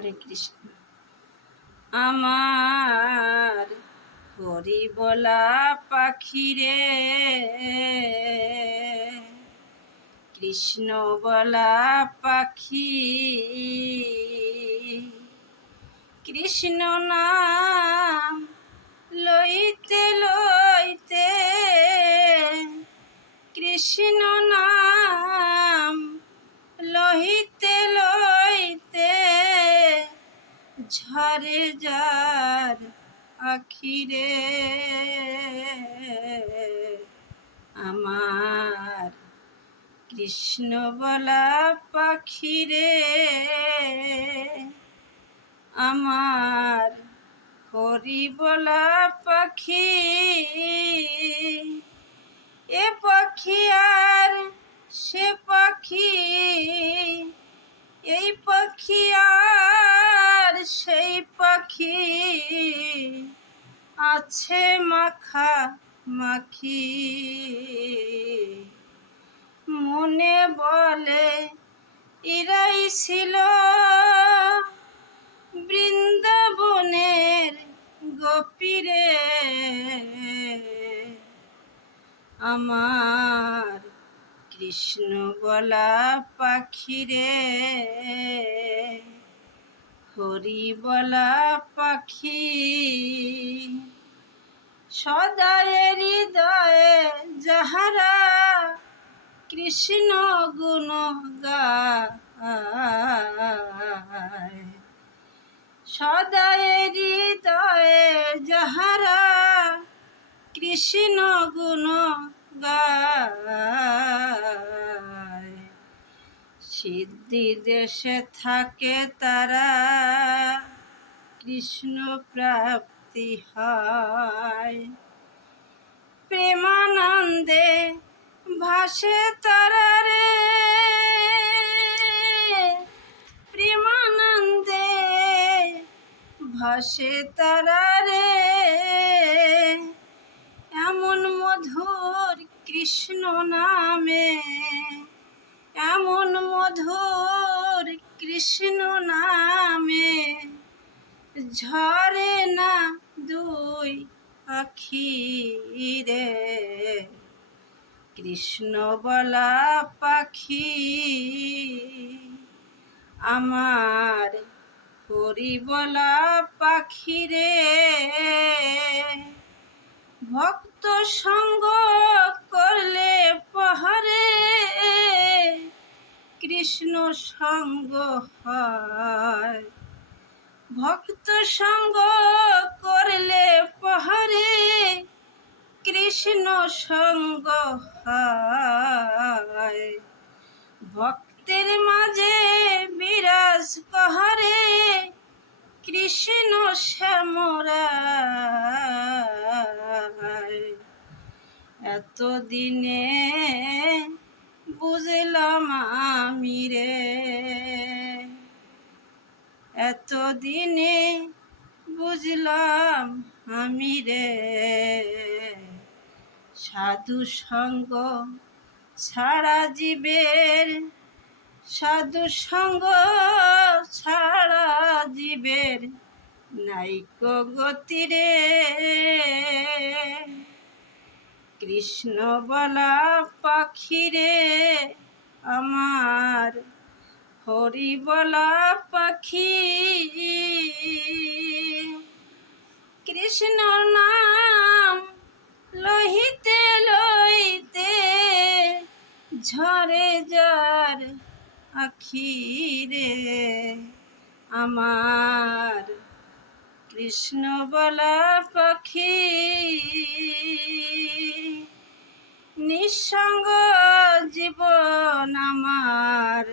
হরে কৃষ্ণ। আমার হরি বলা পাখিরে কৃষ্ণ বলা পাখি। কৃষ্ণ নাম আখিরে আমার কৃষ্ণ বলা পাখিরে, আমার হরি বলা পাখি, এ পাখি আর সে পাখি, এই পাখি আর সেই পাখি। আছে মাখা মাখি। মনে বলে এরাই ছিল বৃন্দাবনের গোপীরে। আমার কৃষ্ণ বলা পাখিরে। হরি বলা পাখি সদায় হৃদয়ে যাহারা কৃষ্ণ গুণ গায়। সদায় হৃদয়ে যাহারা কৃষ্ণ গুণ সিদ্ধি দেশে থাকে তারা কৃষ্ণ প্রাপ্তি হয়। প্রেমানন্দে ভাসে তারা রে প্রেমানন্দে ভাসে তারা রে এমন মধুর কৃষ্ণ নামে, এমন মধুর কৃষ্ণ নামে দুই আখি রে কৃষ্ণ বলা পাখি আমার, হরি বলা পাখি রে ভক্ত সঙ্গ করলে পাহাড়ে কৃষ্ণ সঙ্গ হয় ভক্ত সঙ্গ করলে পাহাড়ে কৃষ্ণ সঙ্গ হয়। ভক্তের মাঝে বিরাজ কহারে কৃষ্ণ শ্যামরা এতদিনে এতদিনে বুঝলাম আমি রে। সাধু সঙ্গ ছাড়া জীবের, সাধু সঙ্গ ছাড়া জীবের নাইক গতিরে কৃষ্ণ বলা পাখিরে আমার। হরি বলা পাখি। কৃষ্ণ নাম লহিতে লইতে ঝরে যার আখিরে। আমার কৃষ্ণ বলা পাখি। নিঃসঙ্গ জীবন আমার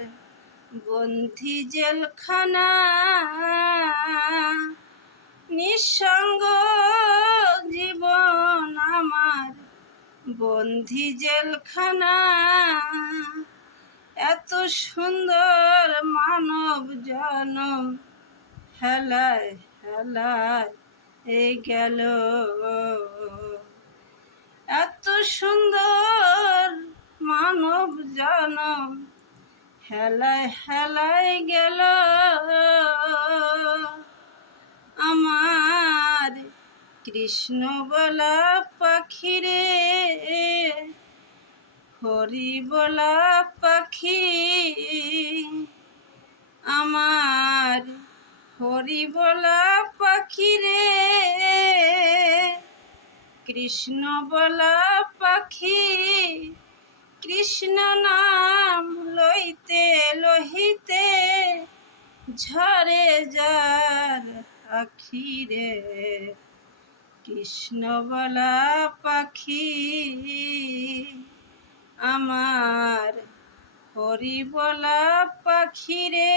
বন্ধি জেলখানা। নিঃসঙ্গ জীবন আমার বন্ধি জেলখানা। এত সুন্দর মানব জনম হেলায় হেলায় এই গেল। এত সুন্দর হেলায় হেলায় গেল আমার কৃষ্ণ বলা পাখিরে। হরি বলা পাখি, আমার হরি বলা পাখিরে। কৃষ্ণ বলা পাখি, কৃষ্ণ নাম ঝরে যার আখিরে। কৃষ্ণ বলা পাখি আমার হরি বলা পাখি রে